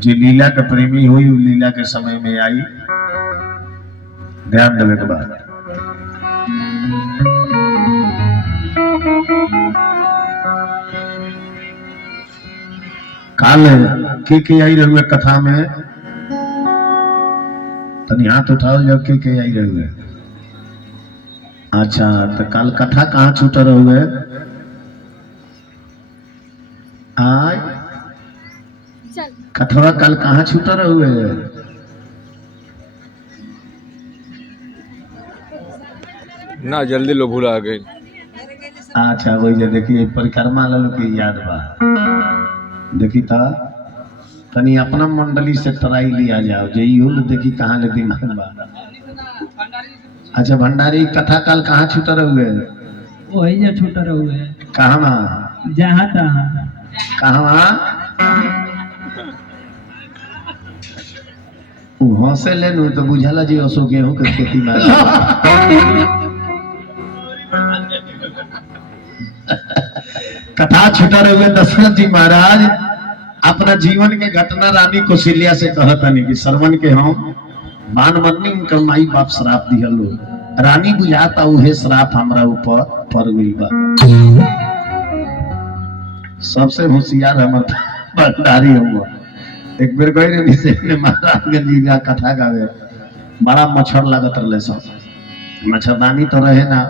जो लीला के प्रेमी हुई लीला के समय में आई। ध्यान देने के बाद काल के आई रहुए कथा में तनी हाथ उठाओ जब के आई रहुए। अच्छा तो कल कथा कहाँ छूट रहुए? आय कथवा कल कहाँ छूट रहुए? ना जल्दी लो भूला गए। अच्छा वही जो देखिए परिक्रमा लो के याद बा देखी था तनी अपना मंडली से तराई लिया जाओ जो देखी कहाँ ले दिमाग बा। अच्छा भंडारी कथा काल कहाँ छूट रहुए? वही जो छूट रहुए कहाँ जहाँ तहाँ कहाँ हंसे लेनु तो बुझाला जी असो गेहूं के खेती में कथा छुटा रहे हुए दशरथ जी महाराज अपना जीवन के घटना रानी कौशल्या से कहतनी कि श्रवण के हम बान मन्नी उनका माई बाप श्राप दिहलो रानी बुझाता उहे श्राप हमरा ऊपर पड़ गई बा। सबसे होशियार हमर भंडारी हुआ एक बेर गई रे निसे महाराज के लीला कथा गावे बड़ा मच्छर लागत रहे सब मच्छरदानी तो रहे ना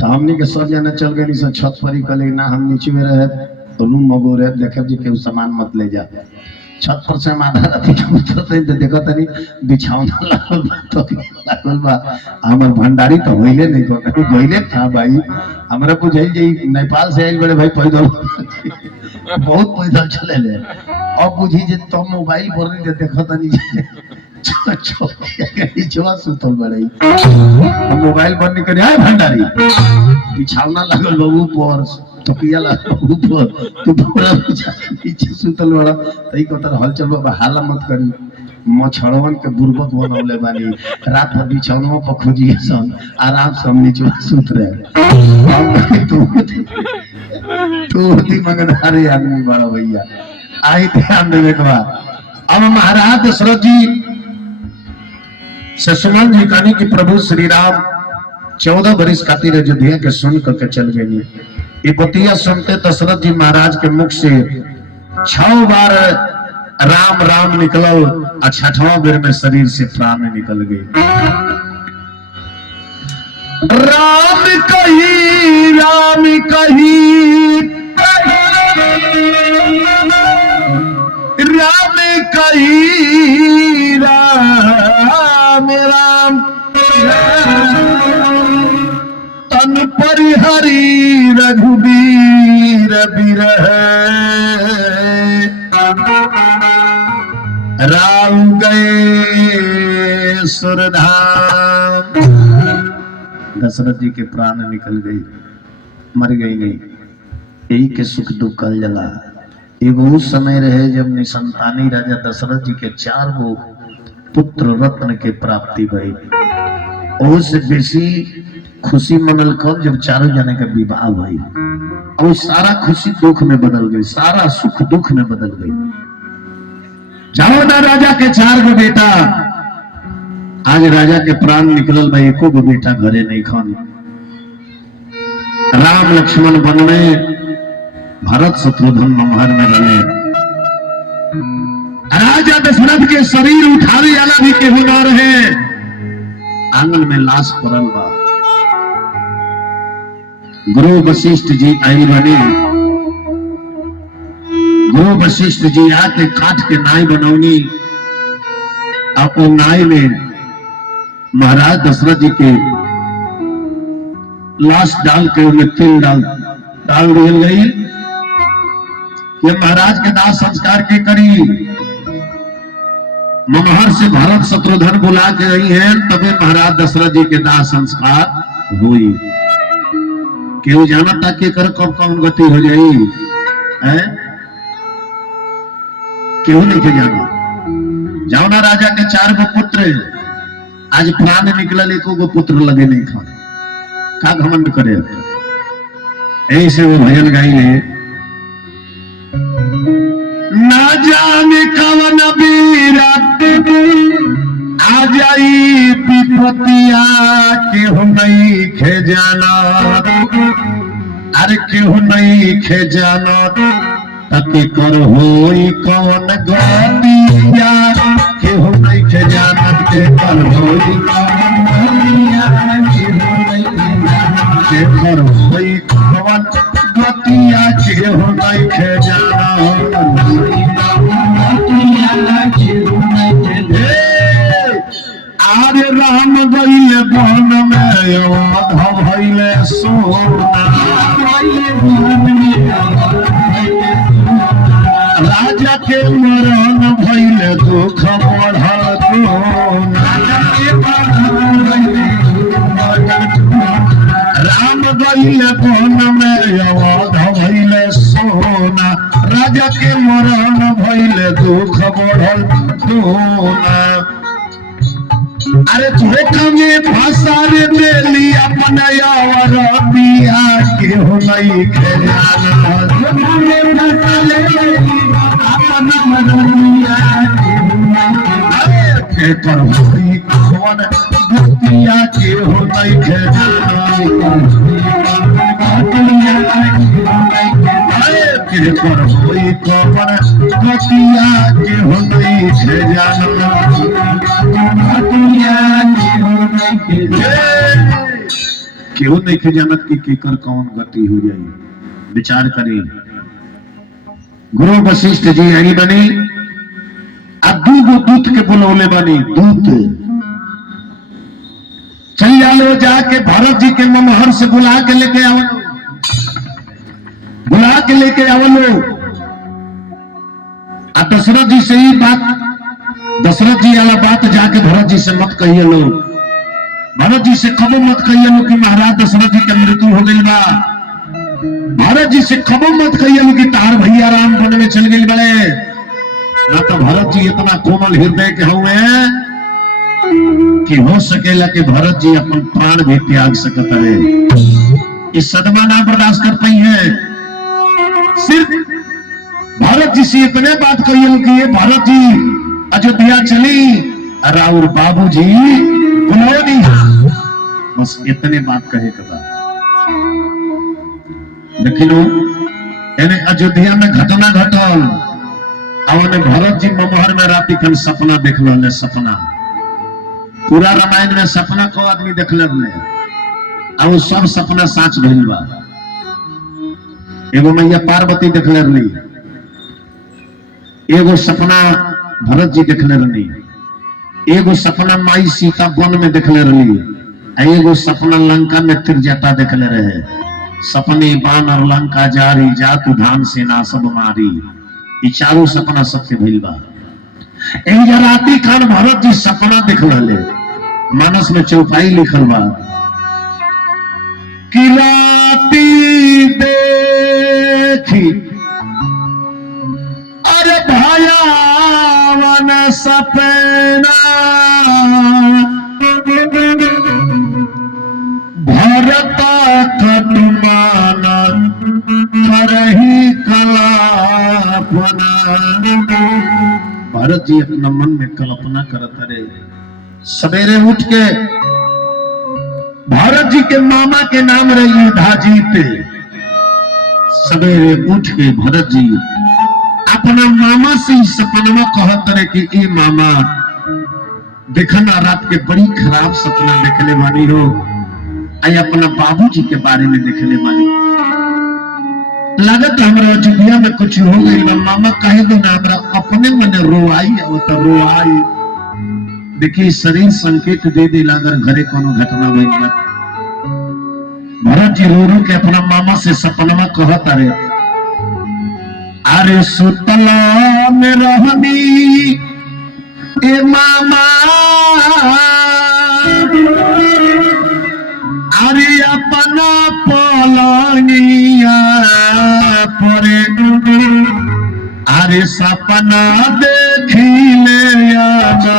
तो हमनी के सब जने चल गए सब छत पर ही कहले ना हम नीचे में रहे रूम मगो रहे देखे जी के सामान मत ले जा छत पर से हम आधा राती के उतरते तो देखो तनी बिछावना लागल बा तो लागल बा हमर भंडारी तो होइले नहीं को होइले था भाई हमरा बुझाई जे नेपाल से आइल बड़े भाई पैदल बहुत पैदल चले ले अब बुझी जे तो मोबाइल पर नहीं देखो तनी नीचवा सुतल बड़े मोबाइल पर नहीं करे भंडारी बिछावना लागल बाबू पर तकिया लागल ऊपर तू पूरा नीचे सुतल बड़ा तई को तर हलचल बाबा हाला मत करी मछड़वन के बुर्बक बनौले बानी रात भर बिछौनवा पर खोजिए सन आराम से हम नीचे सुत रहे तू दिमागदारी आदमी बड़ा भैया आई ध्यान देवे के बाद अब महाराज दशरथ जी से सुमन जी कहनी कि प्रभु श्री राम 14 वर्ष खातिर अयोध्या के सुन करके चल गए। ये बतिया सुनते दशरथ जी महाराज के मुख से 6 बार राम राम निकलल और 6वां बेर में शरीर से प्राण निकल गए। राम कही राम कही राम कही राम राम तन परिहरी रघुबीर बिरह राम गए सुरधाम। दशरथ जी के प्राण निकल गई मर गई नहीं यही के सुख दुख कल जला। एगो उस समय रहे जब निसंतानी राजा दशरथ जी के 4 गो पुत्र रत्न के प्राप्ति भई। उससे बेसी खुशी मनल कब जब 4 जने के विवाह भई और सारा खुशी दुख में बदल गई सारा सुख दुख में बदल गई। जाओ ना राजा के 4 गो बेटा आज राजा के प्राण निकलल भाई एको गो बेटा घरे नहीं खान। राम लक्ष्मण वन में भरत शत्रुघ्न ममहर में रहे। राजा दशरथ के शरीर उठाने वाला भी केहू न रहे। आंगन में लाश पड़ल बा। गुरु वशिष्ठ जी आई बनी। गुरु वशिष्ठ जी आके काठ के नाई बनौनी और नाई में महाराज दशरथ जी के लाश डाल के उनमें तिल डाल दिल गई। ये महाराज के दाह संस्कार के करी ममहर से भरत शत्रुघ्न बुला के रही है तबे महाराज दशरथ जी के दाह संस्कार हुई। केहू जाना था कि कर कब कौन गति हो जाई है केहू नहीं के जाना। जाओ ना राजा के 4 गो पुत्र आज प्राण निकलल एको गो पुत्र लगे नहीं खा का घमंड करे। ऐसे वो भजन गाई है ना जाने कवन बीरा आ जाई विपतिया केहू नहीं खे जाना अरे केहू नहीं खे जाना तके कर होई कवन गतिया केहू नहीं खे जाना के कर होई कवन गतिया के कर होई कवन गतिया केहू नहीं खे जाना आरे राम गईले बन में अवध भइले सोना राजा के मरण भइले दुख बढ़ल राम गईले बन में अवध भइले सोना राजा के मरण भइले दुख बढ़ल सोना अरे धोखा में फंसा रे बेली अपना यावर दिया के हो नहीं खेलाना धोखा में फंसा रे बेली अपना मरनिया के कर होई कौन गतिया के हो नहीं खेलाना के कर होई कौन गतिया के हो नहीं खेलाना केहू नहीं के जानत की केकर कौन गति हो जाई विचार करी गुरु वशिष्ठ जी आई बनी अब दूगो दूत के बुलौले बनी दूत चल जालो जाके भरत जी के ममहर से बुला के लेके आवलो दशरथ जी से ही बात दशरथ जी वाला बात जाके भरत जी से मत कहिए लो भरत जी से खबर मत कहिए लो कि महाराज दशरथ जी के मृत्यु हो गई बा भरत जी से खबर मत कहिए लो कि तार भैया राम वन में चल गई बड़े ना तो भरत जी इतना कोमल हृदय के हुए कि हो सकेला कि भरत जी अपन प्राण भी त्याग सकत है इस सदमा ना बर्दाश्त कर पाई है सिर्फ भरत जी से इतने बात कहिए कि ये भरत जी अयोध्या चली राउर बाबूजी बुलौनी बस इतने बात कहे कदा देखिलो यानी अयोध्या में घटना घटल और भरत जी ममहर में राति कल सपना देख लो सपना पूरा रामायण में सपना को आदमी देख ले और सब सपना साच भेल बा एगो मैया पार्वती देख ले एगो सपना भरत जी देखले रही एगो सपना माई सीता वन में देखले रही एगो सपना लंका में तिरजटा देखले रहे सपने बान और लंका जारी जातु धान सेना सब मारी ये चारों सपना सत्य भइल बा एही राती खान भरत जी सपना देख ले मानस में चौपाई लिखल बा कि राती देखी अरे भयावन सपना भरत खटमान करही कल्पना भरत जी अपना मन में कल्पना करत रहे सवेरे उठ के भरत जी के मामा के नाम रही धाजीते सवेरे उठ के भरत जी अपना मामा से ही सपना कहत रहे कि ए मामा देखना रात के बड़ी खराब सपना देखले वाली हो आई अपना बाबूजी के बारे में देखले वाली लागत हमरा अयोध्या में कुछ हो गई मामा कहे दो ना हमरा अपने मन रोआई और तो रोआई देखिए शरीर संकेत दे दे अगर घरे कोनो घटना भइल बा भरत जी रो रो के अपना मामा से सपना कहत रहे अरे सुतला में रहनी ए मामा अरे अपना पलंगिया परे अरे सपना देखी ले आना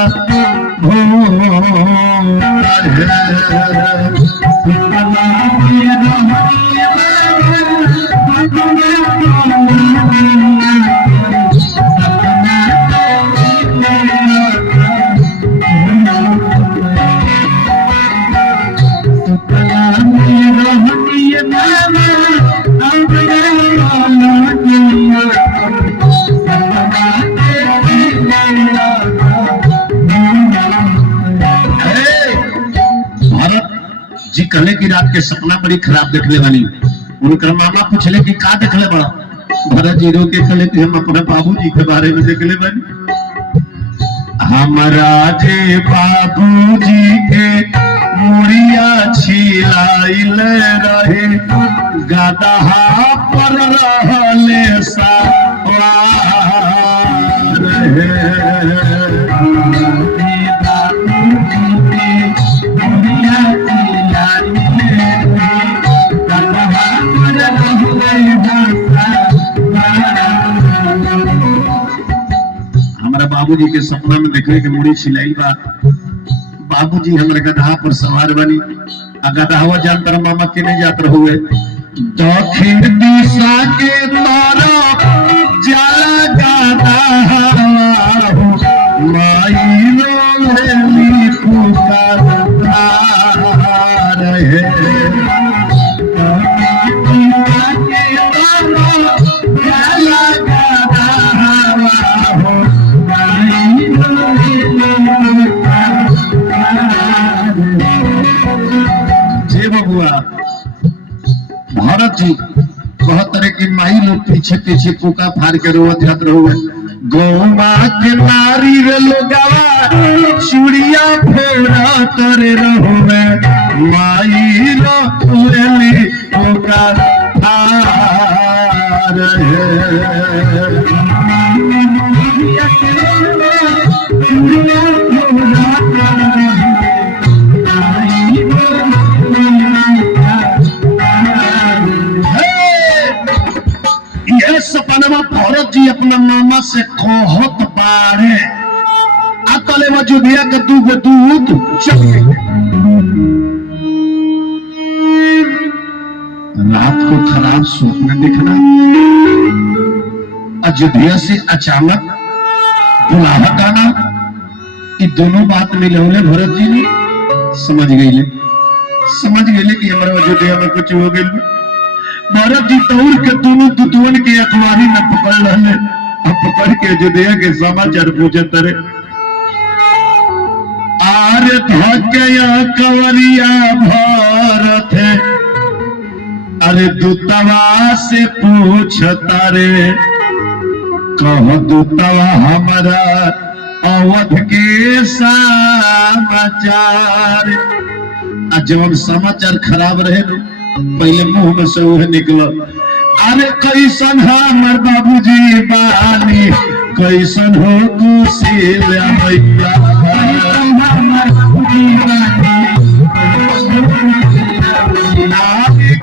जी कहले कि रात के सपना बड़ी खराब देखले वाली। उनकर मामा पूछले कि का देखले बड़ा? भरत जी रो के कहले कि हम अपने बाबूजी के बारे में देखले बानी। हमारा जे बाबूजी के मुड़िया छिलाइल रहे, गदहा पर रहले सवार है। हमारा बाबूजी के सपना में देखे के मुड़ी छिलाई बा। बाबूजी हमारे गधा पर सवार बनी। गधावा जानतर मामा के नहीं जात रहुए। दक्षिण दिशा के तरफ जाला गधा माई रोली पुकार रहे। भारत जी कहत रहे कि माई लोग पीछे पीछे पुका फाड़ के रोवत जात रहुए। गौमा के नारी रे लोगवा चूड़िया फोड़त रे रहुए, माई रोली पुका फाड़ सपनवा भरत जी अपना मामा से कहत बाड़े। अतले अयोध्या के दूगो दूत चल गए। रात को खराब स्वप्न दिखना, अयोध्या से अचानक बुलाहट आना, ये दोनों बात मिले भरत जी ने समझ गए कि हमारे अयोध्या में कुछ हो गई। भरत जी दौड़ के दोनों दुतवन के अखबारी न पकड़ रहे, अब पकड़ के अयोध्या के समाचार पूछत रहे। आरे धकया कवरिया भरत है, अरे दूतवा से पूछता रे, कह दूतवा हमारा अवध के समाचार। जब समाचार खराब रहे पहले मुंह में से वह निकलो। अरे कैसन हमर बाबूजी बानी, कैसन हो कुशीला मैया।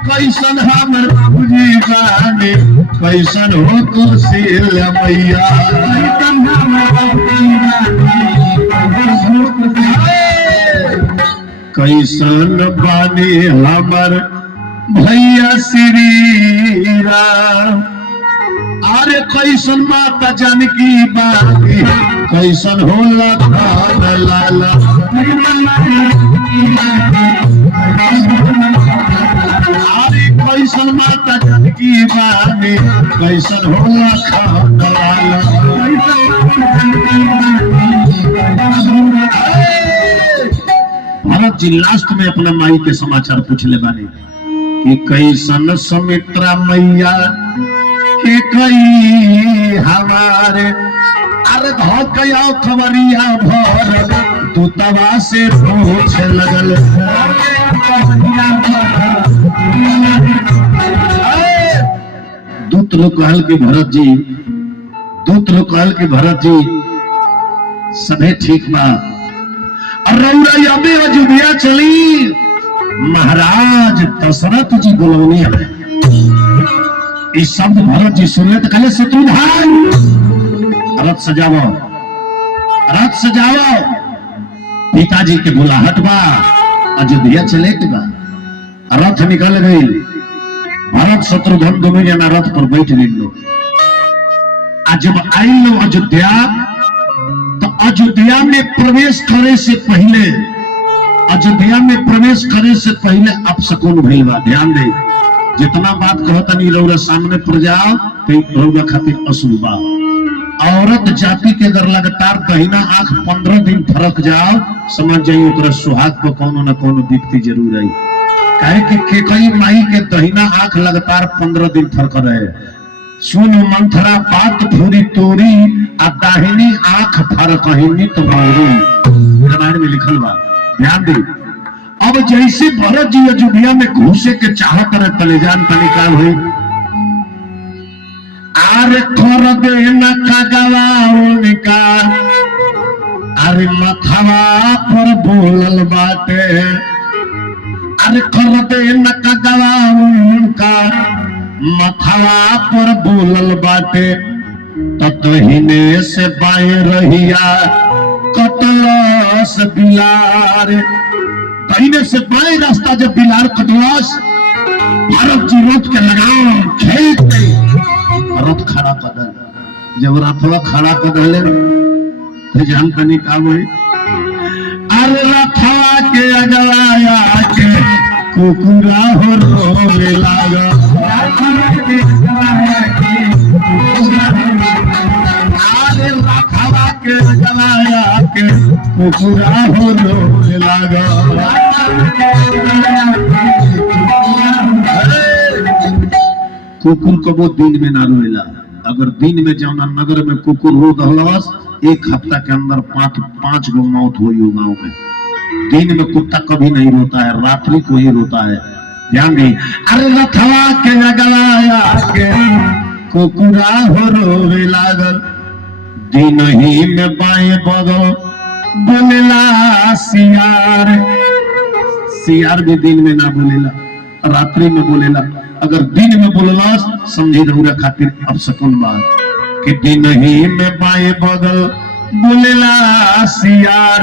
कैसन हमर बाबूजी बानी, कैसन हो कुशीला मैया। कैसन बानी हमर भैया श्री राम। अरे कैसन माता जानकी बानी, कैसन हो लखन लाला। अरे कैसन माता जानकी बानी, कैसन हो लखन लाला। भरत जी लास्ट में अपना माई के समाचार पूछ ले बानी कि कैसन सुमित्रा मैया के कई हमारे। अरे धकया खबरिया भरत दूतवा से पूछ लगल। दूत लोग कहल के भरत जी, दूत लोग कहल के भरत जी सभे ठीक बा, और रउरा अबे अयोध्या चली, महाराज दशरथ जी बुलौनी है। इस शब्द भरत जी सुनले तो कहले शत्रुघ्न रथ सजाओ, रथ सजाओ, पिताजी के बुलाहट बा, अयोध्या चले के बा। रथ निकल गई, भरत शत्रुघ्न दोनों जना रथ पर बैठ गए लोग। आज जब आई लोग अयोध्या, तो अयोध्या में प्रवेश करे से पहले, अयोध्या में प्रवेश करे से पहले अपशकुन भइल बा। ध्यान दे, जितना बात कहता नहीं रउरा सामने पर जाओ तो रउरा खातिर अशुभ बा। औरत जाति के अगर लगातार दहिना आंख 15 दिन फरक जाओ, समझ जाइए ओकरा सुहाग पर कोनो न कोनो विपत्ति जरूर आई। कहे कि केकई माई के दहिना आंख लगातार 15 दिन फरक रहे। सुन मंथरा बात पूरी तोरी आ दाहिनी आंख फरक हिनी तो रामायण में लिखल बा, ध्यान दी। अब जैसे भरत जी अयोध्या में घुसे के चाहत रहे तले जान तनी का हुई। अरे थोर दे न कागवा अरे मथवा पर बोलल बाटे। अरे थोर दे न कागवा मथवा पर बोलल बाटे। ततहीने से बाए रहिया कटलस बिलार। दाहिने से बाएं रास्ता जब बिलार कटलस, भरत जी रथ के लगाम खेत रथ खड़ा कर दे। जब रथवा खड़ा कर दे तो जान तनी का हुई। अरे रथवा के अगलाया के कुकुरा हो रोवे लागा। अरे रथवा के अगलाया के कुकुरा हो रोवे लागा। कुकुर कबो दिन में ना रोएला। अगर दिन में जौना नगर में कुकुर रो दहलस, एक हफ्ता के अंदर पांच गो मौत हुई हो गांव में। दिन में कुत्ता कभी नहीं रोता है, रात्रि को ही रोता है। ध्यान दी। अरे रथवा के अगलाया के कुकुरा हो रोवे लागल। दिन ही में बाएं बगल बोलेला सियार। सियार भी दिन में ना बोलेला, रात्रि में बोलेला। अगर दिन में बोलला समझी रहुरा खातिर अब सकून बात कि दिन ही में बाएं बगल बोलेला सियार।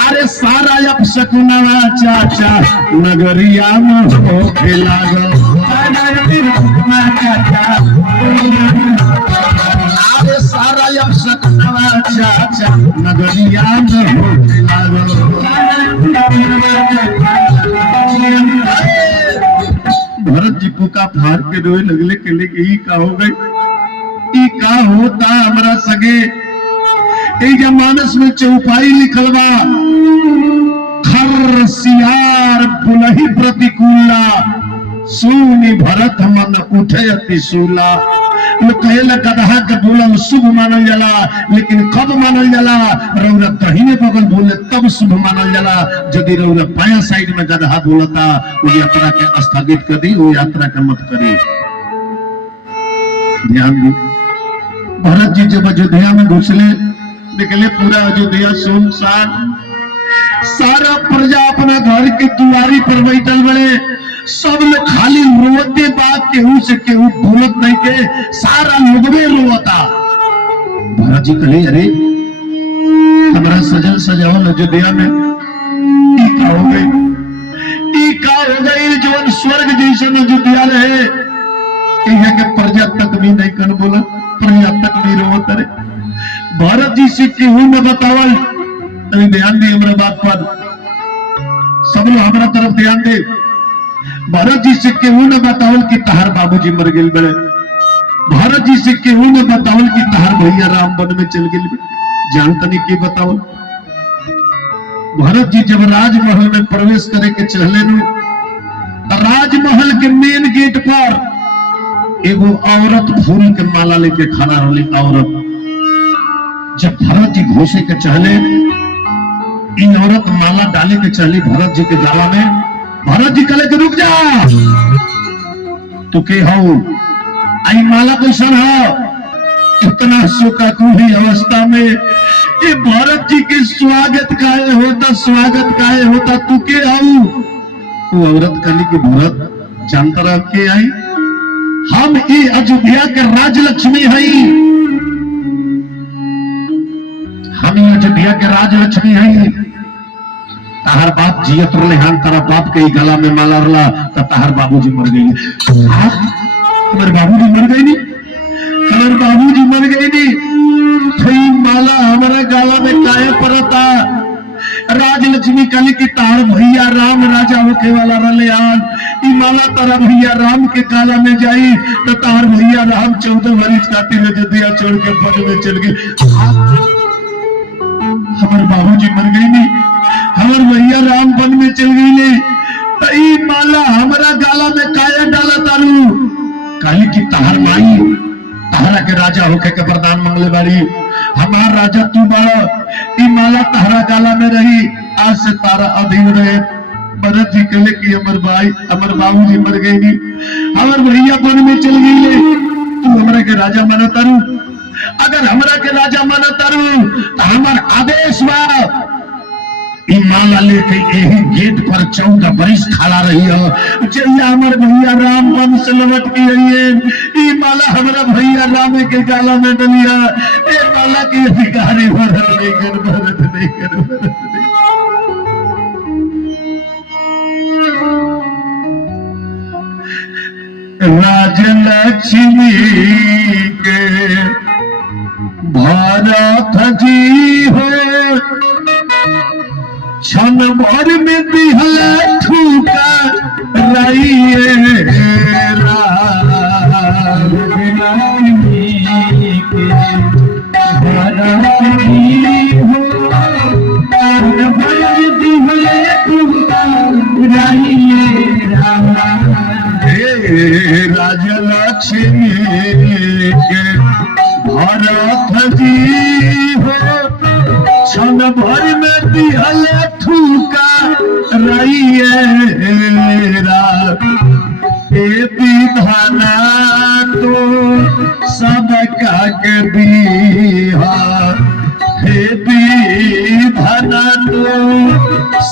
अरे सारा अब सकुनवा चाचा नगरिया में होके लागल। अरे सारा अब सकुनवा चाचा नगरिया में होके लागल। भरत जी पुका फाड़ के रोए लगले के लिए ई का हो गई, ई का होता हमरा सगे। ए मानस में चौपाई लिखल बा, खर सियार बुलही प्रतिकूला सुनी भरत मन उठे अति सूला। कहेला गदहा के बोलल शुभ मानल जाला, लेकिन कब मानल जाला? रौरा दहिने बगल बोले तब शुभ मानल जाला। यदि रौरा बाया साइड में गदहा बोलता, वो यात्रा के स्थगित कर दी, वो यात्रा के मत करी। ध्यान दी। भरत जी जब अयोध्या में घुसले, निकले पूरा अयोध्या सुनसान। सारा प्रजा अपना घर के दुआरी पर बैठल बड़े। सब लोग खाली रोते बात केहू से केहू बोलत नहीं के, सारा लोगवे रोता। भरत जी कहे अरे हमारा सजल सजावल अयोध्या में ई का हो गई, ई का हो गई। जो स्वर्ग जैसा अयोध्या रहे, यहाँ के प्रजा तक भी नहीं कर बोला, प्रजा तक भी रोवत रहे। भरत जी से केहू न बतावल। अभी ध्यान दी हमारा बात पर, सब लोग हमारा तरफ ध्यान दे। भरत जी से केहू न बतावल कि तहार बाबूजी मर गए बड़े। भरत जी से केहू न बतावल कि तहार भैया राम वन में चल गए। जानता नहीं की बतावल। भरत जी जब राजमहल में प्रवेश करे के चहले नु, राजमहल के मेन गेट पर एगो औरत फूल के माला लेके खड़ा रही। औरत जब भरत जी घुसे के चहले, इन औरत माला डाले के चली भरत जी के गाला में। भरत जी कले के रुक जा, तू के हो? आई माला कैसन हो? इतना शोकाकुल अवस्था में ये भरत जी के स्वागत काहे होता, स्वागत काहे होता, तू के हो? वो औरत कली की भरत जानता रह के आई, हम ये अयोध्या के राजलक्ष्मी हई, हम ये अयोध्या के राजलक्ष्मी हई। तहार बाप जियत रहे हान, तारा बाप के गला में माला रला, तो तहार बाबूजी मर गई। हमारे बाबूजी मर गई नहीं, हमारे बाबूजी मर गई नहीं, तो ये माला हमारे गला में काहे पड़ता? राजलक्ष्मी कली की तार भैया राम राजा होके वाला रले आन, ई माला तारा भैया राम के काला में जाई, तो तार भैया राम 14 वर्ष खातिर अयोध्या छोड़ के वन में चल गए। हमारे बाबूजी मर गई नहीं, हमारे भैया राम वन में चल गई। तो ई माला हमरा गाला में काया डाला तारू कहीं की तहर माई तहरा के राजा होके के वरदान मांगले बाड़ी हमार राजा तू बड़ा ई माला तहरा गाला में रही आज से तारा अधीन रहे भरत जी कहले कि अमर भाई अमर बाबू जी मर गई नी अमर भैया वन में चल गई तू हमरा के राजा माना तारू अगर हमरा के राजा माना तारू तो हमार आदेश बा ई माला लेके यही गेट पर 14 बरिस खड़ा रही हो जैया हमार भैया राम वन से लौट के आइए ई माला हमरा भैया राम के गाला में डलिया ए माला के अधिकारी भरत नहीं कर राजलक्ष्मी के भारत जी हो क्षण भर में दिहला ठूका रहिए राजलक्ष्मी के भरत जी हो क्षण भर में दिहल ठूका रहिए विधाना तो सबका के दीहा हे विधाना तो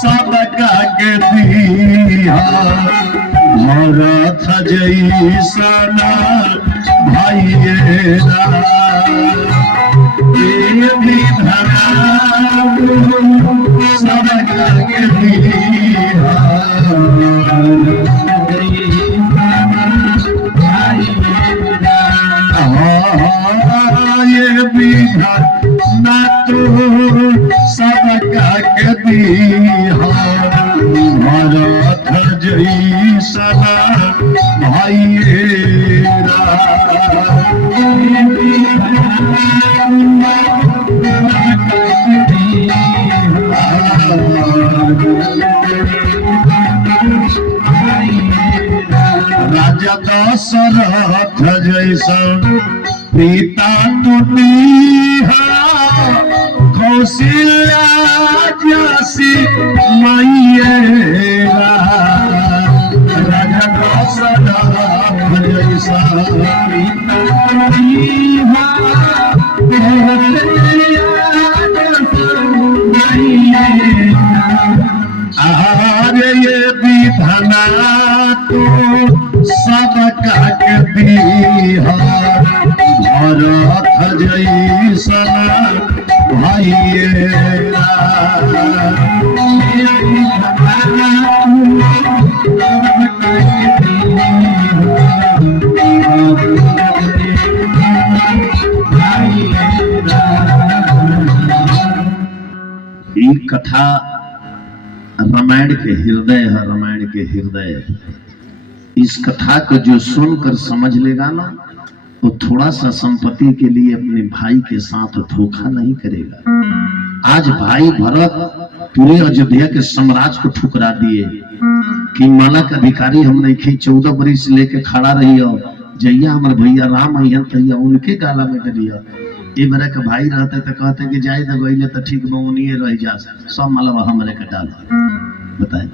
सबका के दीहा भरत जैसना भाइयेरा सबका के दीहा ये विधाना तो सबका के दीहा भरत जैसना भाइयेरा राजा दशरथ जैसन पिता तुनिहा कौशल्या जैसी मैया राजा दशरथ जैसन पिता तुनिहा अरे ये विधाना तो सबका के दीहा भरत जैसना भाइयेरा ये कथा रामायण के हृदय है रामायण के हृदय इस कथा को जो सुनकर समझ लेगा ना वो थोड़ा सा संपत्ति के लिए अपने भाई के साथ धोखा नहीं करेगा। आज भाई भरत पूरे अयोध्या के साम्राज्य को ठुकरा दिए कि माला का अधिकारी हम नहीं खे 14 बरिस लेके खड़ा रही हो जैया हमारे भैया राम अयन तैया उनके गाला में डलिया ए बरा के भाई रहते तो कहते कि जाए तो गईले तो ठीक बउनिए रह जा सब मालवा हमरे के डाल बताए।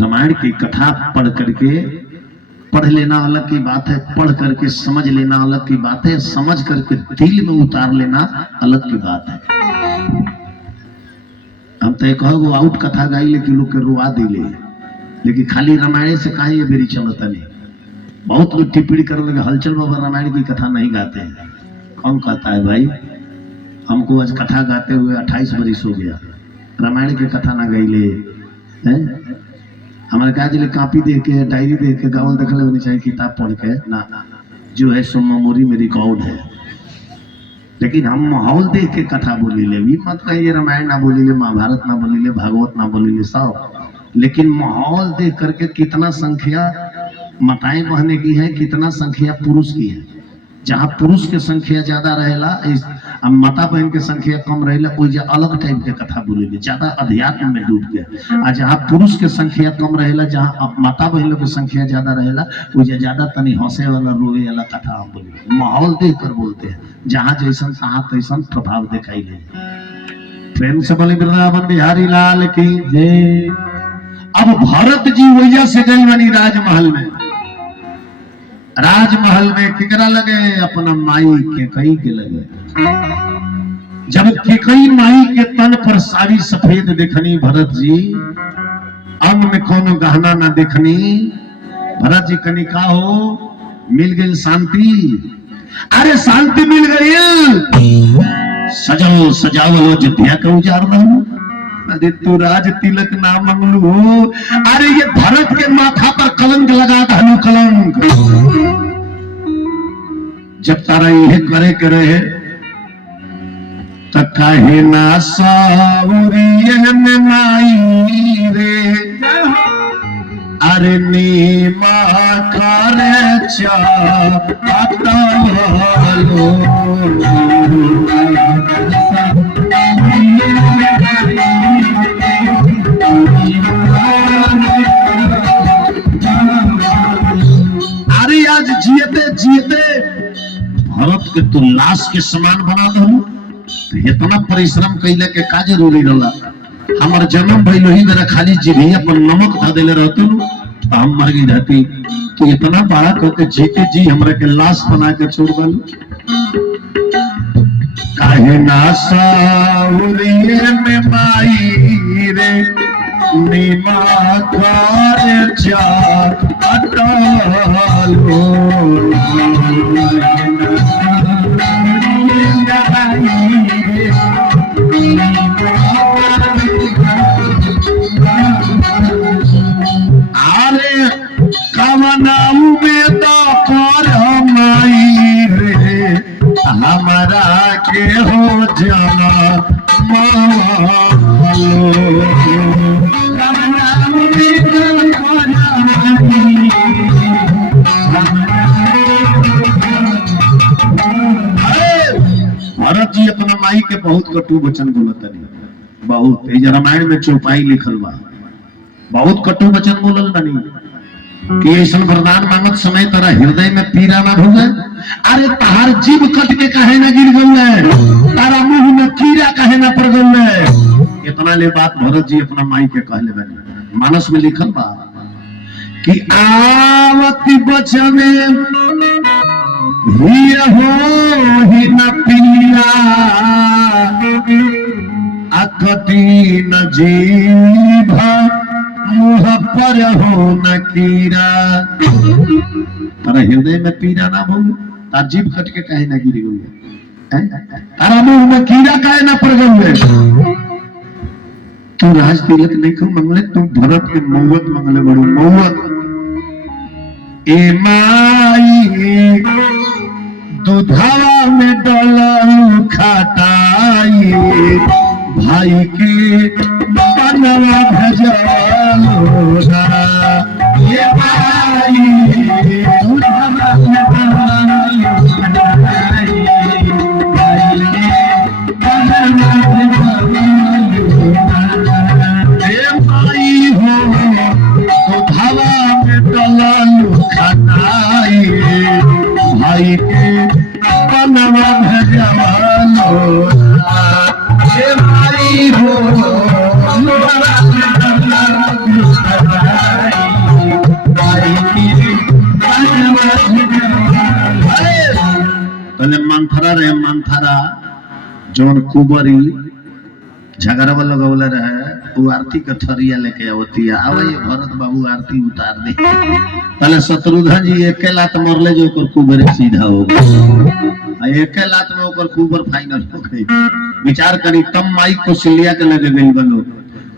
रामायण की कथा पढ़ करके पढ़ लेना अलग की बात है, पढ़ करके समझ लेना अलग की बात है, समझ करके दिल में उतार लेना अलग की बात है। हम तो कहो आउट कथा गाई लेकिन लोग के रुआ दिले लेकिन खाली रामायण से कहा ये बेरी चलता नहीं। बहुत लोग टिप्पणी करने लगे हलचल बाबा रामायण की कथा नहीं गाते हैं। कौन कहता है भाई? हमको आज कथा गाते हुए 28 बरिस हो गया, रामायण की कथा ना गईले हैं। हमारे कहा जिले कॉपी देख के डायरी देख के गावल देख ले चाहिए किताब पढ़ के ना जो है सो मेमोरी में रिकॉर्ड है। लेकिन हम माहौल देख के कथा बोली ले भी मत कहिए रामायण ना बोली ले, महाभारत ना बोली ले, भागवत ना बोली ले सब। लेकिन माहौल देख करके कितना संख्या माताएं बहने की है, कितना संख्या पुरुष की है, जहाँ पुरुष के संख्या ज्यादा रहेला अब माता बहन के संख्या कम रहेला ओइजा अलग टाइप के कथा बोलेली, ज्यादा अध्यात्म में डूब गया। आ जहाँ पुरुष के संख्या कम रहेला, जहाँ माता बहन लोग के संख्या ज्यादा रहेला ओइजा ज्यादा तनी हंसे वाला रोए वाला कथा हम बोली, माहौल देख कर बोलते हैं। जहाँ जैसन तहाँ तैसन प्रभाव दिखाई दे। प्रेम से बोले वृंदावन बिहारी लाल की जय। अब भरत जी वैया से गई बनी राजमहल में। राजमहल में केकरा लगे? अपना माई के कई के लगे। जब केकई माई के तन पर सारी सफेद देखनी भरत जी, अंग में कोनो गहना ना देखनी, भरत जी कनी का हो मिल गई शांति। अरे शांति मिल गई, सजाओ सजाओ अयोध्या का उजाड़ दो। अरे तू राज तिलक ना मंगलू हो। अरे ये भरत के माथा पर कलंक लगा धनु कलंक। जब तारा यह करे करे तब काहे ना सावरियन में माई रे। अरे नीमा करे चा लो अरे आज जियते जियते भरत के तू लाश के समान बना दो। तो इतना परिश्रम कैले के का जरूरी रहला? हमार जन्म भइल ही मेरा खाली जीभिया पर नमक ध देले रहतू तो हम मर गई रहती। तो इतना बड़ा करके जीते जी हमरा के लाश बना के छोड़ दल। काहे ना सावरिये में माई रे नीमा खाए जा अटलो। अरे कमनाऊ में तो कर माई रे हमारा के हो जाना मालो। कमनाऊ में तो कर माई भरत जी अपना माई के बहुत कटु वचन बोलत नहीं। बहुत रामायण में चौपाई लिखल बा, बहुत कटु वचन बोलल नहीं कि ऐसा वरदान मांगत समय तेरा हृदय में पीड़ा ना भूले। अरे तार जीभ कट के कहे ना गिर गए, तारा मुंह में कीड़ा कहे ना पड़ गए। इतना ले बात भरत जी अपना माई के कहले बने। मानस में लिखल बा कि आवती बचने ही हो ही न पिया अकटी न जीभा मुँह पर हो न कीड़ा। तारा हृदय में पीड़ा ना भूल, तार जीभ कट के कहे ना गिरी गई, तारा मुंह में कीड़ा कहे ना पड़ गए। तू राज तिलक नहीं क्यों मंगले? तू भरत के मौत मंगले बड़ो मौत। ए माई दूधवा में डलू खटाई भाई के बनवा भजलो ना। ये भाई दूधवा में डलू खटाई भाई के बनवा भजलो ना। ये भाई हो दूधवा में डलू खटाई भाई के बनवा भजलो ना। ये भाई हो पहले मंथरा रहे, मंथरा जौन कुबरी झगड़ा वाला गौला रहे वो आरती के थरिया लेके आवती है। आवे ये भरत बाबू आरती उतार दे। पहले शत्रुघ्न जी एक लात मरले जो ओकर कुबर सीधा हो गया, एक लात में ओकर कुबर फाइनल हो गई। विचार करी तब माई कौशल्या के लगे गई बनो।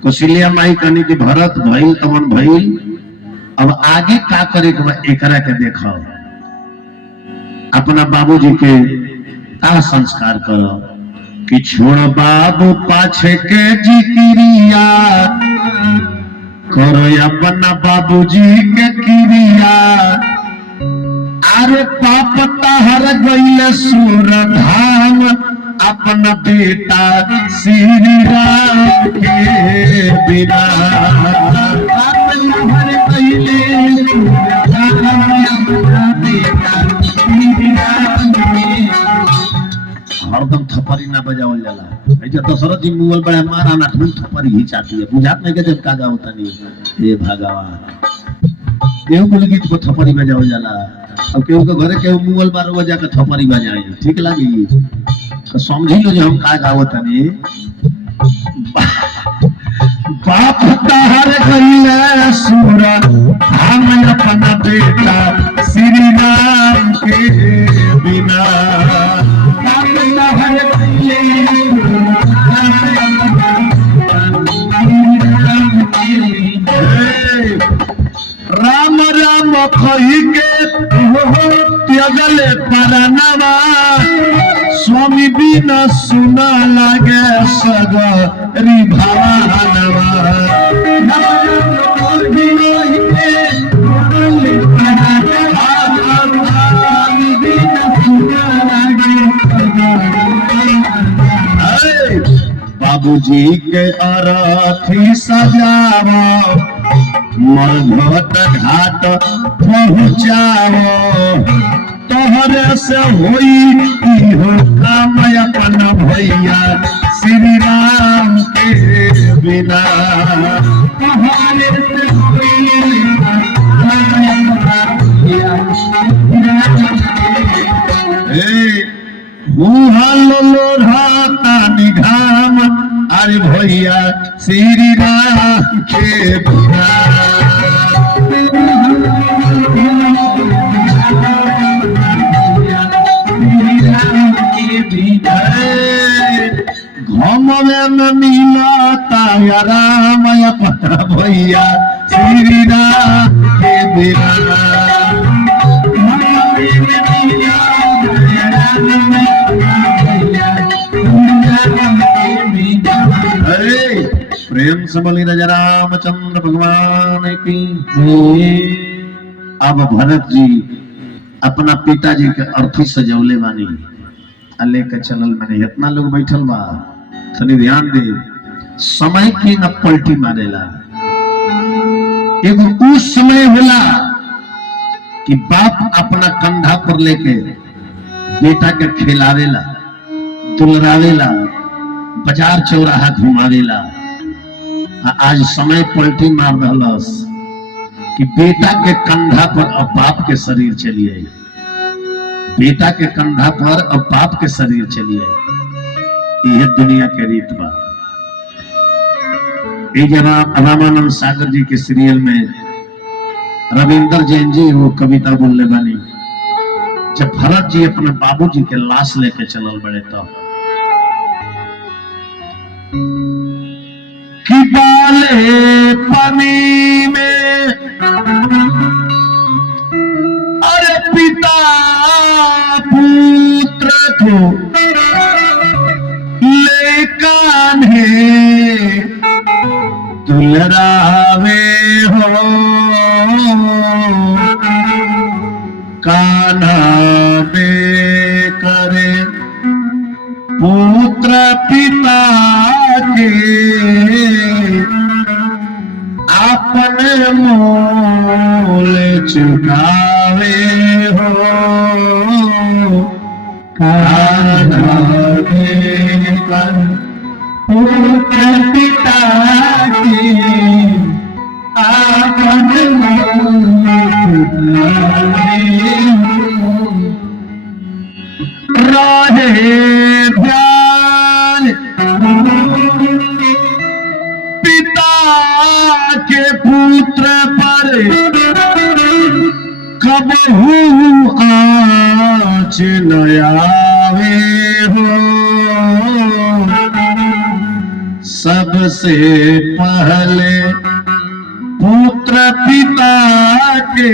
कौशल्या माई कहनी कि भरत भइल तमन भइल, अब आगे का करे के एकरा के देखो। अपना बाबूजी के का संस्कार करो कि छोड़ बाबू पाछे के जिक्रिया करो अपना बाबूजी के क्रिया। अरे पाप तहर गईल सुर धाम अपना बेटा श्री राम के बिना पाप तहर गईल सुर धाम अपना बेटा श्री राम के हरदम थप्पड़ी ना बजावल जाला ऐसे दशरथ जी मुगल बड़े मारा ना ठूल थप्पड़ी ही चाहती है बुझात नहीं के जब का गाओ तनी हे भगवान केहू बोले गीत को थप्पड़ी बजावल जाला अब केहू के घरे केहू मुगल मारो बजा के थप्पड़ी बजाए ठीक लागी तो समझी लो जो हम का गाओ तनी बाप तहर गईल सुर हम अपना बेटा श्री राम के बिना राम राम कही के त्यागले परनवा स्वामी बिना सुना लागे सगरी भावनवा बाबूजी के अरथी सजावा मरघट घाट पहुँचाओ तोहरे से होई हो काम अपन भैया श्री राम के बिना तोहरे से होई निघाम अरे भैया श्री राम के बिना में मिलता या राम अपना भैया श्री राम के बिना प्रेम से बोली राजा रामचंद्र भगवान की अब भरत जी अपना पिताजी के अर्थी सजौले बानी लेकर चलल मैंने इतना लोग बैठल बा तनी ध्यान दे समय की न पलटी मारेला एगो उस समय होला कि बाप अपना कंधा पर लेके बेटा के खिलावेला दुलरावेला बाजार चौराहा घुमावेला आज समय पलटी मार दहलस कि बेटा के कंधा पर अब बाप के शरीर चली आई बेटा के कंधा पर अब बाप के शरीर चली आई यह दुनिया के रीत बा रामानंद सागर जी के सीरियल में रविंदर जैन जी वो कविता बोलने बानी जब भरत जी अपने बाबूजी के लाश लेके चलल बड़े तो कि डाले पानी में अरे पिता पुत्र को ले कान्हे दुलरावे हो कान्हा दे करे पुत्र पिता के अपने मोल चुकावे हो कान्हा दे कर पुत्र पिता के अपने मोल चुकावे रहे ध्यान पिता के पुत्र पर कबहू आँच न आवे हो सबसे पहले पुत्र पिता के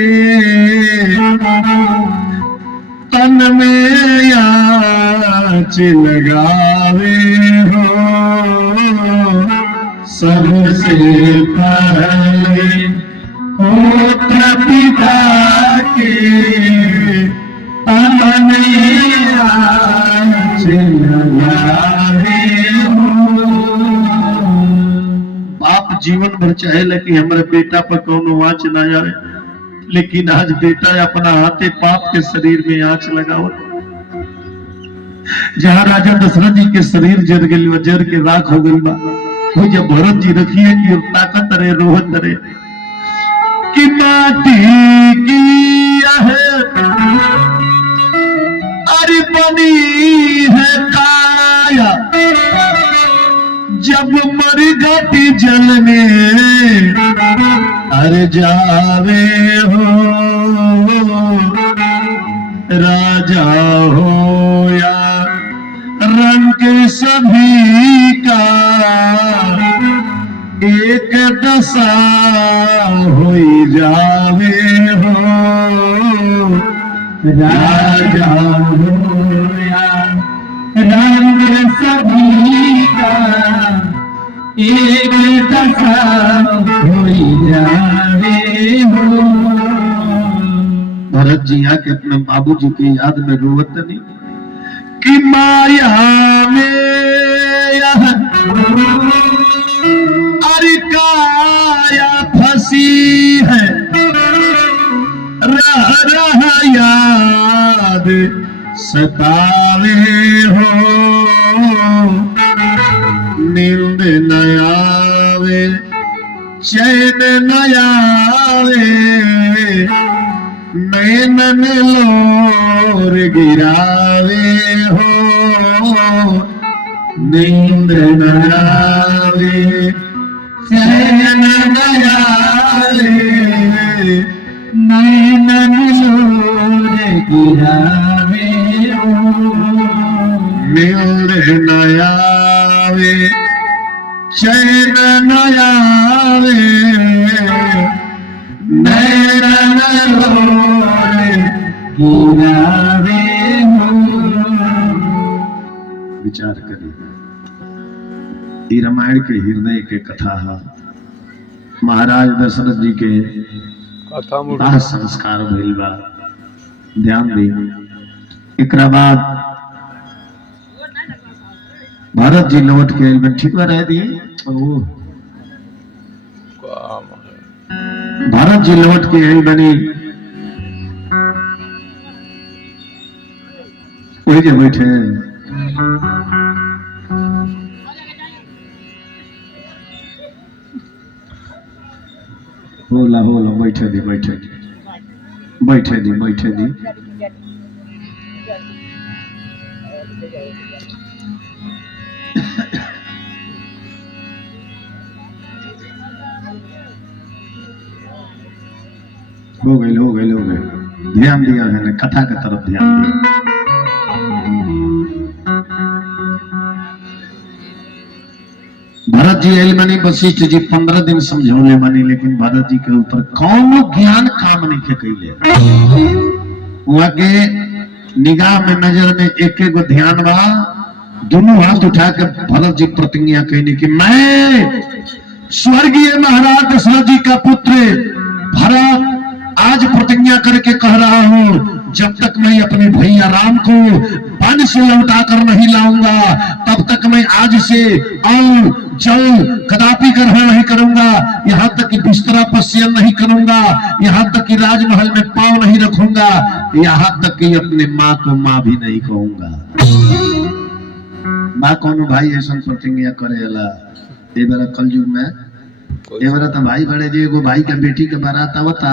तन में आँच लगावे हो सबसे पहले पुत्र पिता के बाप जीवन भर चाहे कि हमारे बेटा पर कौनो आँच ना आए, लेकिन आज बेटा अपना हाथे बाप के शरीर में आँच लगाओ। जहाँ राजा दशरथ जी के शरीर जर गई, जर के राख हो गई बा, वो जब भरत जी रखिए कि ताकत रे रोहत रे कि माटी की है अरे बनी है काया, जब मर घटी जल में अरे जावे हो राजा हो या रंग सभी का एक दशा हो जावे हो राजा हो या रंग सभी का एक दशा हो जावे हो। भरत जी आके अपने बाबूजी की याद में रोवत नहीं कि माया में अरे काया फंसी है, रह याद सतावे हो, नींद न आवे चैन न आवे, नैनन लोर गिरावे हो, नींद न आवे चैन न आवे, नैनन लोर गिरावे हो, नींद न आवे चैन न आवे, नैनन लोर गिरावे हो। विचार करिए, ये रामायण के हृदय के कथा है। महाराज दशरथ जी के कथा मुड़ दाह संस्कार भइल बा, ध्यान दी। एकरा बाद भरत जी लौट के आइल बन, ठीक बा रह दी। काम है। भरत जी लौट के आइल बनी, वही जे बैठे होला होला, बैठे दी बैठे दी बैठे दी बैठे दी। हो गई हो गई हो गई, ध्यान दिया है ना, कथा की तरफ ध्यान दिया। भरत जी आइल बनी, वशिष्ठ जी 15 दिन समझौले बनी, लेकिन भरत जी के ऊपर कौन ज्ञान काम नहीं के कैले। वहां के निगाह में नजर में एक एक ध्यान बा, दोनों हाथ उठा के भरत जी प्रतिज्ञा कहने की मैं स्वर्गीय महाराज दशरथ जी का पुत्र भरत आज प्रतिज्ञा करके कह रहा हूं, जब तक मैं अपने भैया राम को वन से लौटा कर नहीं लाऊंगा, तब तक मैं आज से अन्न जल कदापि ग्रहण नहीं करूंगा, यहाँ तक कि बिस्तरा पर शयन नहीं करूंगा, यहाँ तक कि राजमहल में पांव नहीं रखूंगा, यहाँ तक कि अपने माँ को माँ भी नहीं कहूंगा। माँ कौन भाई ऐसा प्रतिज्ञा करेला। ए बार कलयुग में ए बार तो भाई बड़े जे एगो भाई के बेटी के बारात आवता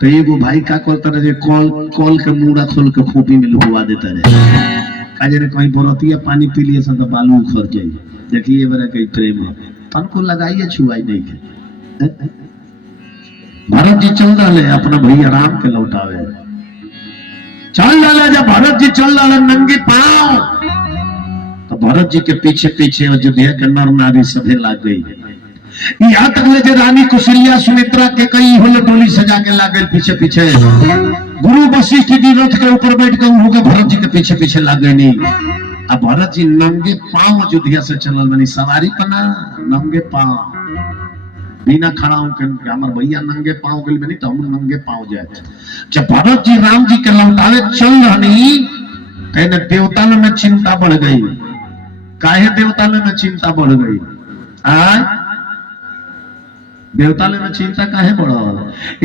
तो एगो भाई का करता रहे, कॉल के मुड़ा खोल के खोपी में लुकवा देता रहे, काजे रे कहीं बरतिया पानी पी लिए तो बालू उखड़ जाई। देखिए बार कई प्रेम तन को लगाइए, छुआई नहीं के। भरत जी चल रहे अपना भैया राम के लौटावे, चल डाले। जब भरत जी चल डाले नंगे पांव, तो भरत जी के पीछे पीछे अयोध्या के नर नारी सभे लाग गई। यहाँ तक ले रानी कुशल्या सुमित्रा के कई होल टोली सजा के लाग गई पीछे पीछे। गुरु वशिष्ठ जी रथ के ऊपर बैठ कर उनके भरत जी के पीछे पीछे लाग गई। नहीं, अब भरत जी नंगे पांव अयोध्या से चलल बनी, सवारी पना नंगे पांव, बिना खड़ा होकर हमारे भैया नंगे पांव गए बनी तो हम नंगे पांव जाए। जब भरत जी राम जी के लौटावे चल रही कहने देवता लोग में चिंता बढ़ गई। काहे देवता लोग में चिंता बढ़ गई? देवता लोग में चिंता काहे बढ़ल?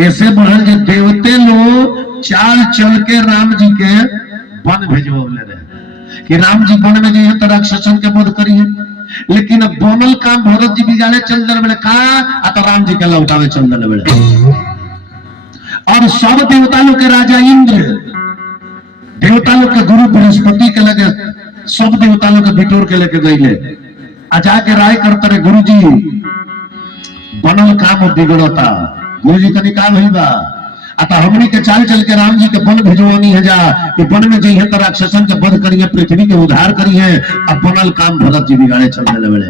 ऐसे बढ़ल जो देवते लोग चाल चल के राम जी के वन भेजवले रहे कि राम जी वन में जाइए तो राक्षसन के वध करिए। लेकिन अब बनल काम भरत जी बिगाड़े चल दल बेले का तो राम जी के लौटावे चल दल बेले। और सब देवता लोग के राजा इंद्र, देवता लोग के गुरु बृहस्पति के लगे, सब देवता लोग के बिटोर के लेके गईले। आ जाके राय करते रहे गुरु जी बनल काम बिगड़ता, गुरु जी कनी का भइल बा अतः हमनी के चाल चल के राम जी के वन भेजवानी है जा कि वन में जइहे तो राक्षसन के वध करिए, पृथ्वी के उद्धार करिए। अब बनल काम भरत जी बिगाड़े चल देले बेले।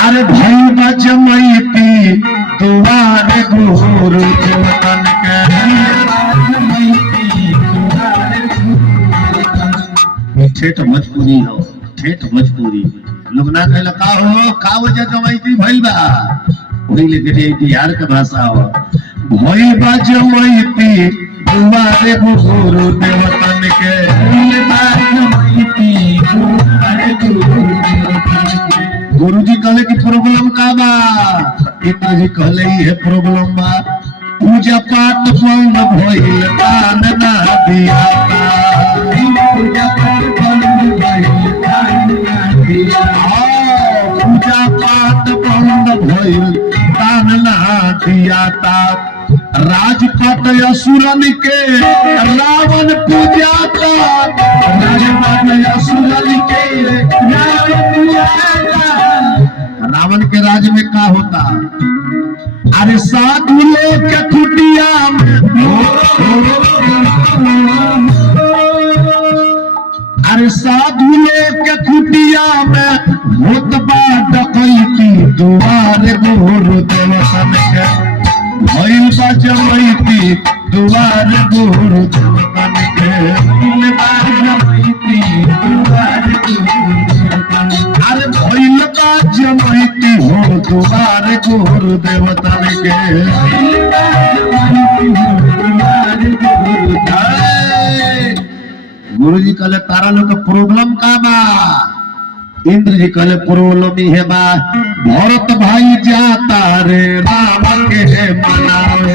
अरे भाई बजमैती दुआरे गुरु देवतन के ठेठ भोजपुरी हो, ठेठ भोजपुरी लोग ना कहला का हो का वजह जमैती भइल बा, वही लेके बिहार के भाषा हो। भई बजमैती दुआरे गुरु देवतन के, गुरु जी कहले कि प्रॉब्लम का बा? इंद्र जी कहले ये प्रॉब्लम बा, पूजा पाठ बंद भइल दान ना दिया, पूजा पाठ बंद भइल दान ना दिया, पूजा पाठ बंद भइल दान ना दिया ता, राजपाट असुरन के रावण पूजाता, राजपाट असुरन के रावण पूजाता। रावण के राज में क्या होता? अरे साधु लोग के कुटिया में, अरे साधु लोग के कुटिया में होत बा डकैती दुआरे गुरु देवतन के, भइल बजमैती दुआरे गुरु देवतन के, अरे भइल बजमैती हो दुआरे गुरु देवतन के। गुरु जी कहले तारा लोग प्रॉब्लम का बा? इंद्र जी कहले प्रॉब्लम है बा, भरत भाई जाता रे राम के मनावे,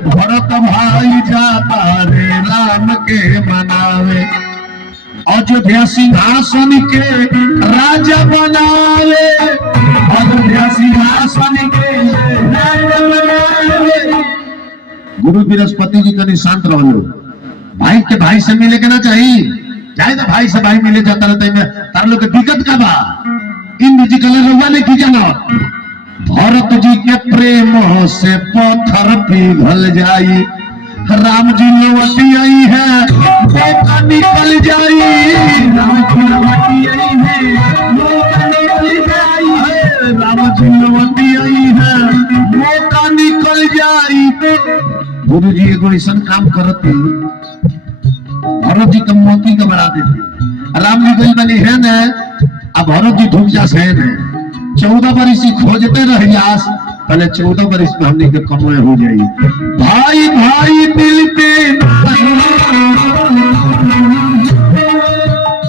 भरत भाई जाता रे राम के मनावे, अयोध्या सिंहासन के राजा बनावे, अयोध्या सिंहासन के राजा बनावे। गुरु बृहस्पति जी कनी शांत रहो, भाई के भाई से मिले के ना चाहिए, जाए तो भाई से भाई मिले जाता रहता है, तार लोग के दिक्कत का बा? इंद्र जी कहले रउआ ने की जाना, भरत जी के प्रेम से पत्थर पिघल जाई, राम जी लौटी आई है मौका निकल जाई, राम जी लौटी आई है मौका निकल जाई, राम जी लौटी आई है मौका निकल जाई। गुरु जी एगो ऐसा काम करते, भरत जी का मोती का बढ़ा देते, राम जी गई बनी है न, अब भरत जी ढूंढ जा है न, 14 बरिस खोजते रह जास, पहले 14 बरिस में हमने के कमोए हो जाई। भाई भाई मिलते,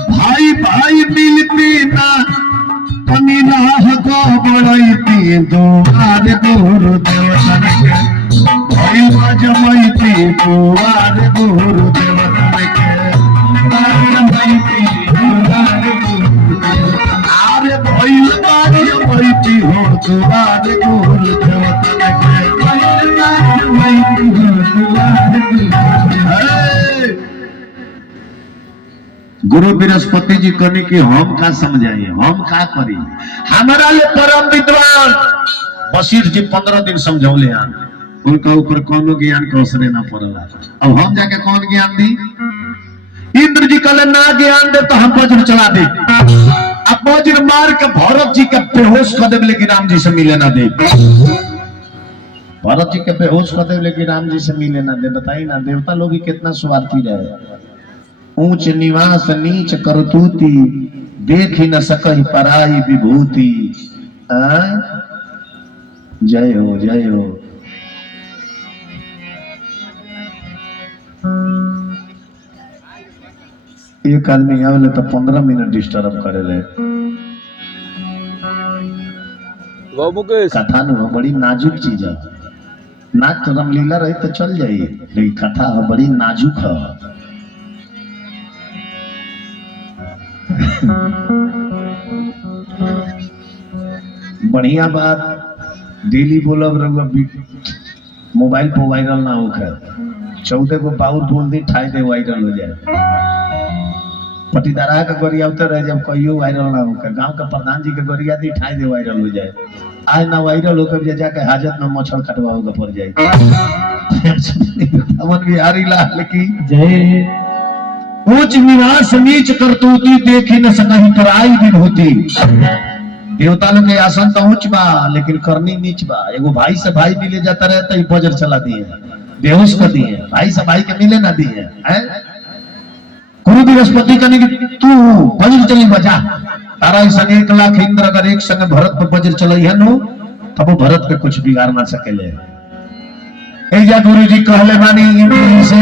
भाई भाई मिलते ना, कमी राह को बढ़ाई दुआरे गुरु देवतन के, भई बजमैती दुआरे गुरु देवतन के, अरे भइल बजमैती हो दुआरे गुरु देवतन के, गुरु बृहस्पति जी कहने की हम का समझाइए, हम का करी? हमारा ले परम विद्वान बशीर जी 15 दिन समझौले हैं, उनका ऊपर कोनो ज्ञान का असर ना पड़ला। अब हम जाके कौन ज्ञान दी? इंद्र जी कहले ना ज्ञान दे तो हम वज्र चला दे, अब वज्र मार के भरत जी के बेहोश कर दे, लेकिन राम जी से मिले ना दे। भरत जी के बेहोश कर दे लेकिन राम जी से मिले ना दे। बताइए ना, देवता लोग भी कितना स्वार्थी रहे, ऊंच निवास नीच करतूती, देख ही न सकहि पराई विभूति। जय हो जय हो। एक आदमी आवेले तो 15 मिनट डिस्टर्ब करेले। गौ मुकेश कथा न बड़ी नाजुक चीज है। नाक तो रामलीला रही तो चल जाई, लेकिन कथा है बड़ी नाजुक है। बढ़िया बात डेली बोलब रहुआ मोबाइल पर वायरल ना होकर 14 को बाउर बोल दी ठाई दे वायरल हो जाए। पटीदारा का गोरिया उतर रहे जब कहियो वायरल ना होकर, गांव का प्रधान जी के गोरिया दी ठाई दे वायरल हो जाए। आज ना वायरल होकर जाके हाजत में मच्छर कटवा होगा पड़ जाए। अमन बिहारी लाल की जय। ऊंच निवास नीच करतूती देखी न सकही तराई दिन होती। देवता लोग के आसन तो ऊंच बा लेकिन करनी नीच बा। एगो भाई से भाई मिले जाता रहता ही बजर चला दिए, बेहोश कर दिए, भाई से भाई के मिले ना दिए हैं। गुरु बृहस्पति कहने की तू बजर चली बजा, तारा संग 1 लाख इंद्र अगर एक संग भरत पर बजर चलई है नो तब वो भरत के कुछ बिगाड़ ना सकेले। एजा गुरु जी कहले बानी इंद्र से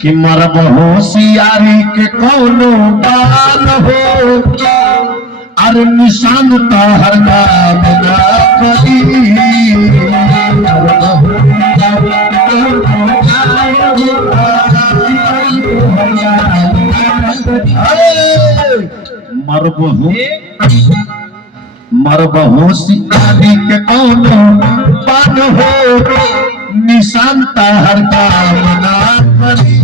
कि मरब होशियारी के कोनो बाल हो, अरे निशान तो हर नाम ना करी। मरब होशियारी के कोनो बाल हो, निशान तो हर काम ना करी।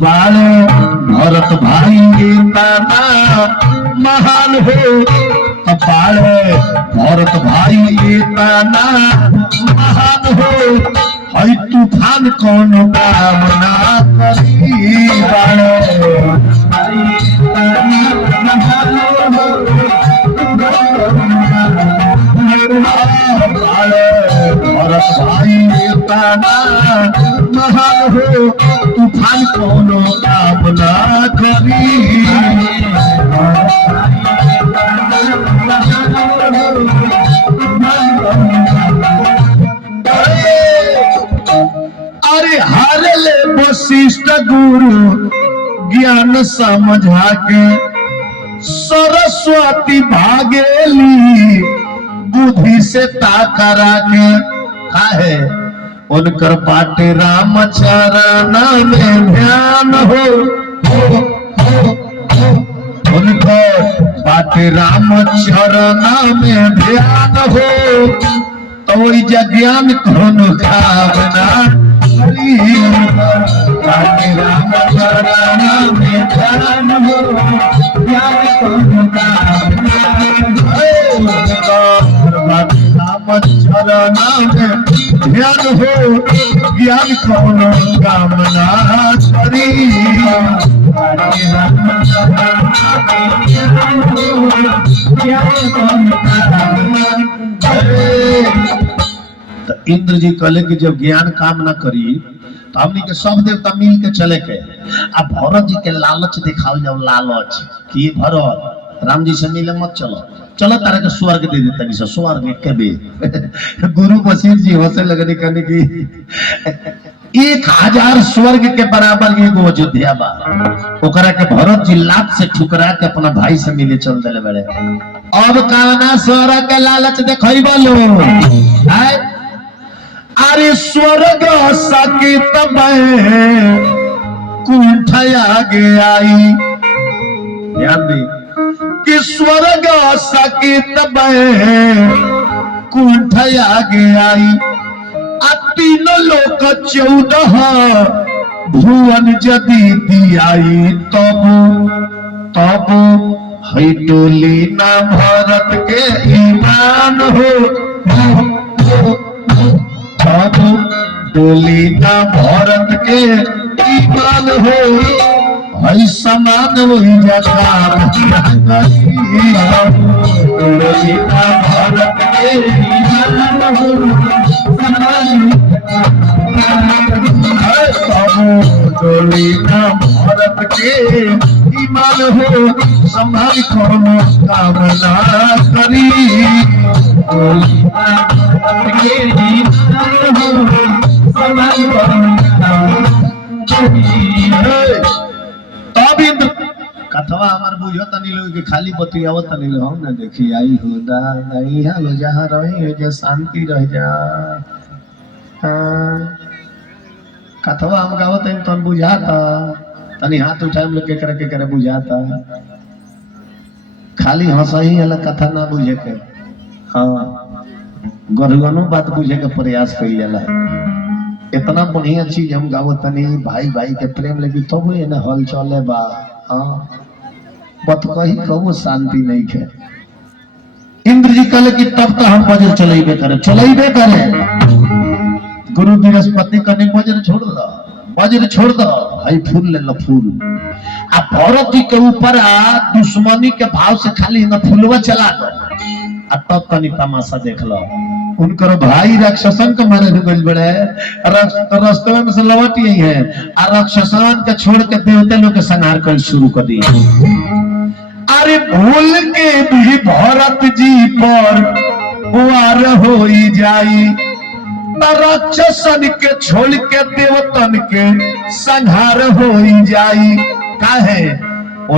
बाले भरत भाई ताना महान हो, बाले भरत भाई ताना महान हो, हई तूफान कौन काम ना करी। बाले भरत भाई ताना महान हो, तूफान कोनो काम ना करी। अरे हारे ले वशिष्ठ गुरु ज्ञान समझा के, सरस्वती भागेली बुद्धि से ताकरा के। काहे उनकर पाटे राम चरण में ध्यान हो, उनकर पाटे राम चरण में ध्यान हो, तो ज्ञान कौन खावना करी। पाटे राम चरण में ध्यान हो, ज्ञान कौन खावना चरण में ध्यान हो, ज्ञान कौन कामना करी। तो इंद्र जी कहले कि जब ज्ञान काम ना करी तो हमनी के सब देवता मिल के चले के। अब भरत जी के लालच दिखाओ जाओ, लालच कि भरत राम जी से मिले मत चलो, चलो तारा के स्वर्ग दे देता नहीं स्वर्ग के बे। गुरु वशिष्ठ जी हंसे लगने कहने की 1000 स्वर्ग के बराबर एगो अयोध्या बा, ओकरा के भरत जी लात से ठुकरा के अपना भाई से मिले चल देले बड़े। अब काना स्वर्ग के लालच देखई बोलो है। अरे स्वर्ग सकित में कुंठया गे आई, ध्यान दी कि स्वर्ग सकित में कुंठया गे आई, आ 3 लोक 14 भुवन जदि दियाई, तब है टोली ना भरत के ईमान हो, तब टोली ना भरत के ईमान हो, है समान वही जकार टोली ना भरत के ईमान हो, टोली ना भरत के मान हो संभाल कर्म कामना करी तब इंद्र कथवा हमार बुझो तनी लोग के खाली बतियावत तनी लोग हम ना देखी आई हो दा नहीं हालो जहां रही हो जे शांति रह जा कथवा हम गावत हैं तो बुझाता तनी हाथ उठाए लोग के करे बुझाता खाली हंसही वाला कथा ना बुझे के हाँ गरुआनो बात बुझे के प्रयास कइल जाला इतना बढ़िया चीज हम गावत तनी भाई भाई के प्रेम लगी तब तो ना हल चले बा हाँ बत कही कबो शांति नहीं है इंद्र जी कहले कि तब तो हम वज्र चलेबे करे गुरु बृहस्पति कने वज्र छोड़ दो भाई फूल ले लो फूल आ भरत जी के ऊपर दुश्मनी के भाव से खाली न फूलवा चला दो आ तब तनी तमाशा देख लो उनकर भाई राक्षसन के मारे गइल बड़े रास्ते में से लौट ही है आ राक्षसन के छोड़ के देवता लोग के संहार कर शुरू कर दिए अरे भूल के भी भरत जी पर वार हो जाई राक्षसन के छोड़ के देवतन के संहार हो जाई काहे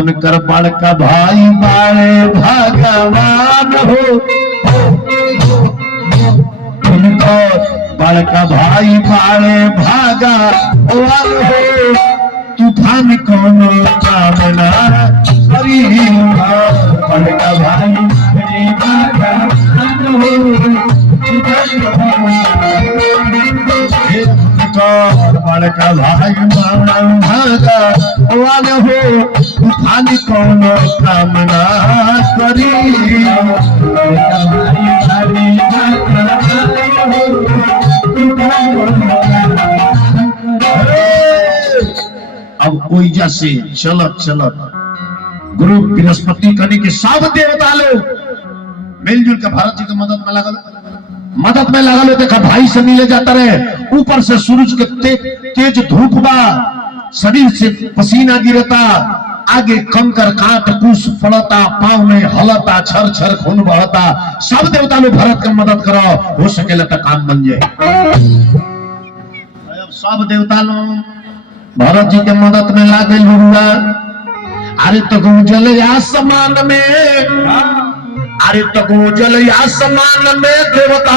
उनकर बड़का भाई बाड़े भगवान हो उनकर बड़का भाई बाड़े भगवान हो तूफान कोनो कामना करी बड़का भाई भगवान हो बड़का भाई भगवान हो तूफान कोनो कामना करी अब ओइजा से चलत गुरु बृहस्पति कने के सब देवता लोग मिलजुल के भारत जी के मदद में लगल देखा भाई से मिले जाता रहे ऊपर से सूरज के तेज धूप बा शरीर से पसीना गिरता आगे कंकर काट कुश पड़ता पांव में हलता छर छर खून बहता सब देवता लोग भारत के मदद करो हो सकेला तो काम बन जाए सब देवता लोग भारत जी के मदद में लागल हुआ अरे तो गुजल आसमान में देवता